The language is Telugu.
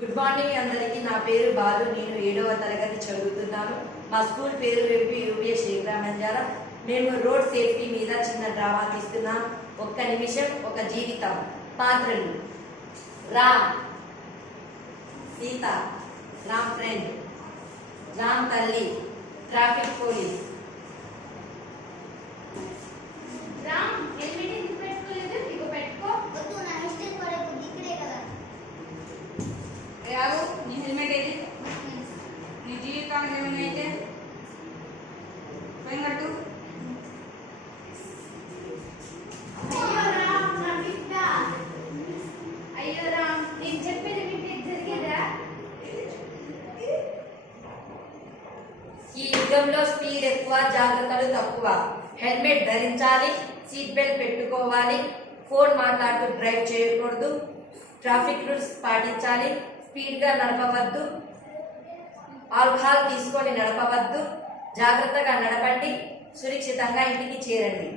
గుడ్ మార్నింగ్ అందరికీ. నా పేరు బాలు. నేను 7వ తరగతి చదువుతున్నాను. మా స్కూల్ పేరు యూపీఎస్ శ్రీరామంజారా. మేము రోడ్ సేఫ్టీ మీద చిన్న డ్రామా తీస్తున్నాం. ఒక్క నిమిషం ఒక జీవితం. పాత్రలు: రామ్ సీత, రామ్ ఫ్రెండ్, రామ్ తల్లి, ట్రాఫిక్ పోలీస్. రామ్ హెల్మెట్ ఎందుకు పెట్టుకోలేదు? ఇగో పెట్టుకో. వద్దు, నా మిస్టేక్ పడకు, ఇక్కడే కదా. రావు, నీ హెల్మెట్ ఏది? నీ జీవితానికి ఏమైనా అయితే పోయి కట్టు. అయ్యో రామ్, నేను చెప్పేది మీకు జరిగేదా? ఈ యుద్ధంలో స్పీడ్ ఎక్కువ, జాగ్రత్తలు తక్కువ. హెల్మెట్ ధరించాలి, సీట్ బెల్ట్ పెట్టుకోవాలి, ఫోన్ మాట్లాడుతూ డ్రైవ్ చేయకూడదు, ట్రాఫిక్ రూల్స్ పాటించాలి, స్పీడ్గా నడపవద్దు, ఆల్కహాల్ తీసుకొని నడపవద్దు, జాగ్రత్తగా నడపండి, సురక్షితంగా ఇంటికి చేరండి.